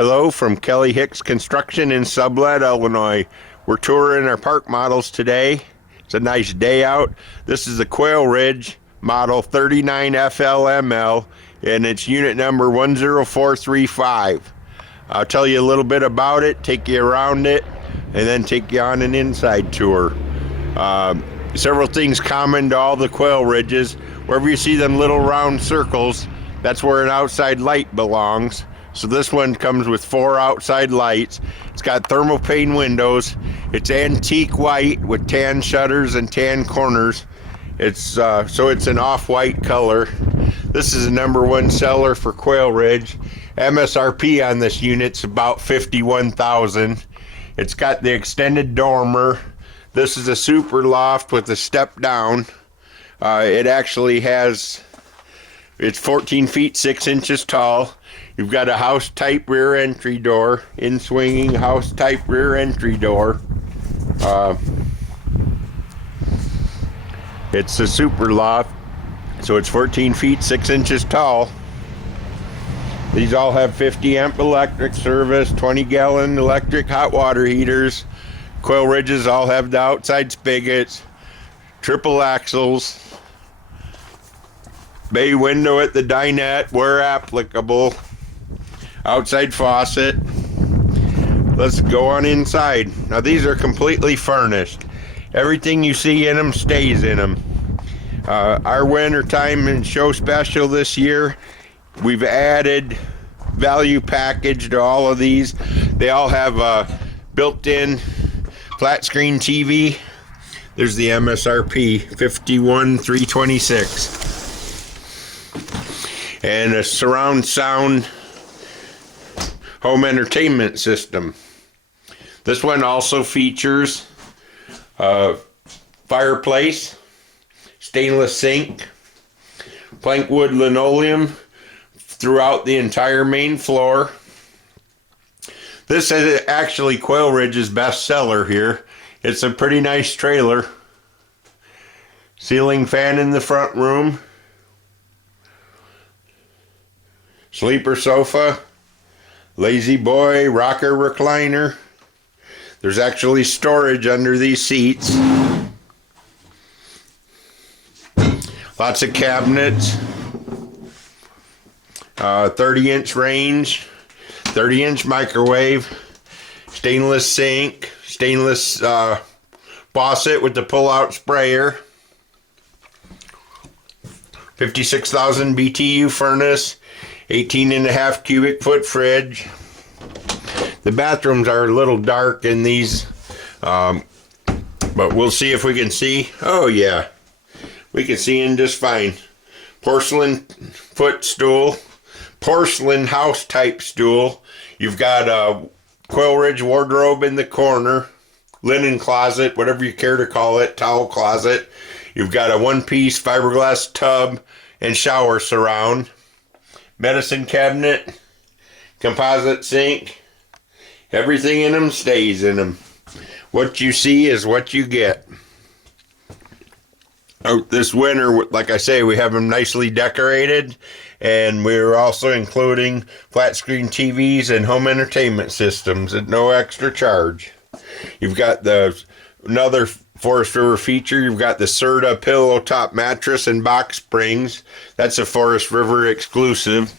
Hello from Kelly Hicks Construction in Sublette, Illinois. We're touring our park models today. It's a nice day out. This is the QUAILRIDGE model 39FLML and it's unit number 10435. I'll tell you a little bit about it, take you around it, and then take you on an inside tour. Several things common to all the QUAILRIDGEs. Wherever you see them little round circles, that's where an outside light belongs. So this one comes with 4 outside lights. It's got thermal pane windows. It's antique white with tan shutters and tan corners. So it's an off-white color. This is the #1 seller for QUAILRIDGE. MSRP on this unit's about $51,000. It's got the extended dormer. This is a super loft with a step down. It actually has, it's 14 feet 6 inches tall. You've got a house type rear entry door, in swinging house type rear entry door. It's a super loft, so it's 14 feet 6 inches tall. These all have 50 amp electric service, 20 gallon electric hot water heaters. QUAILRIDGEs all have the outside spigots, triple axles, bay window at the dinette where applicable, outside faucet. Let's go on inside. Now these are completely furnished. Everything you see in them stays in them. Our winter time and show special this year, we've added value package to all of these. They all have a built-in flat screen TV. There's the MSRP, $51,326. And a surround sound home entertainment system. This one also features a fireplace, stainless sink, plank wood linoleum throughout the entire main floor. This is actually QUAILRIDGE's best seller here. It's a pretty nice trailer. Ceiling fan in the front room. Sleeper sofa. Lazy boy rocker recliner. There's actually storage under these seats. Lots of cabinets. 30-inch range. 30-inch microwave, stainless sink, stainless faucet with the pull-out sprayer, 56,000 BTU furnace, 18.5 cubic foot fridge. The bathrooms are a little dark in these, but we'll see if we can see. Oh yeah, we can see in just fine. Porcelain footstool. Porcelain house type stool. You've got a QUAILRIDGE wardrobe in the corner, linen closet, whatever you care to call it, towel closet. You've got a one-piece fiberglass tub and shower surround, medicine cabinet, composite sink. Everything in them stays in them. What you see is what you get. Oh, this winter, like I say, we have them nicely decorated, and we're also including flat screen TVs and home entertainment systems at no extra charge. You've got another Forest River feature. You've got the Serta pillow top mattress and box springs. That's a Forest River exclusive.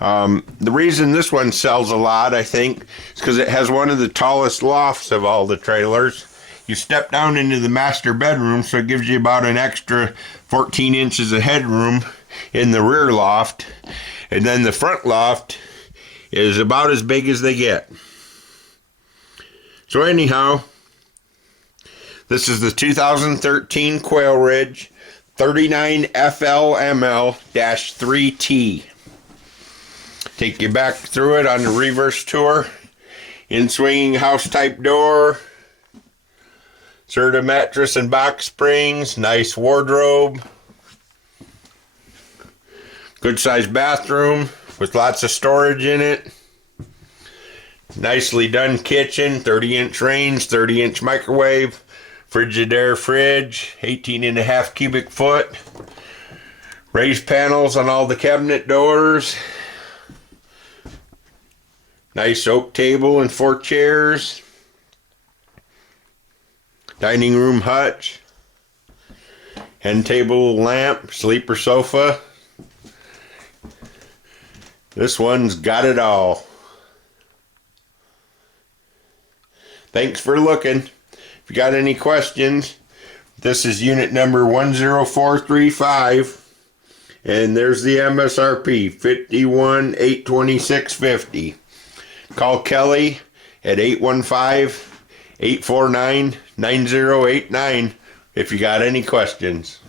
The reason this one sells a lot, I think, is because it has one of the tallest lofts of all the trailers. You step down into the master bedroom, so it gives you about an extra 14 inches of headroom in the rear loft. And then the front loft is about as big as they get. So anyhow, this is the 2013 QUAILRIDGE 39FLML3T. Take you back through it on the reverse tour. In swinging house type door. Serta mattress and box springs, nice wardrobe, good sized bathroom with lots of storage in it, nicely done kitchen, 30-inch range, 30-inch microwave, Frigidaire fridge, 18.5 cubic foot, raised panels on all the cabinet doors, Nice oak table and 4 chairs. Dining room hutch. End table lamp, sleeper sofa. This one's got it all. Thanks for looking. If you got any questions, this is unit number 10435. And there's the MSRP, $51,826.50. Call Kelly at 815-849-9089 if you got any questions.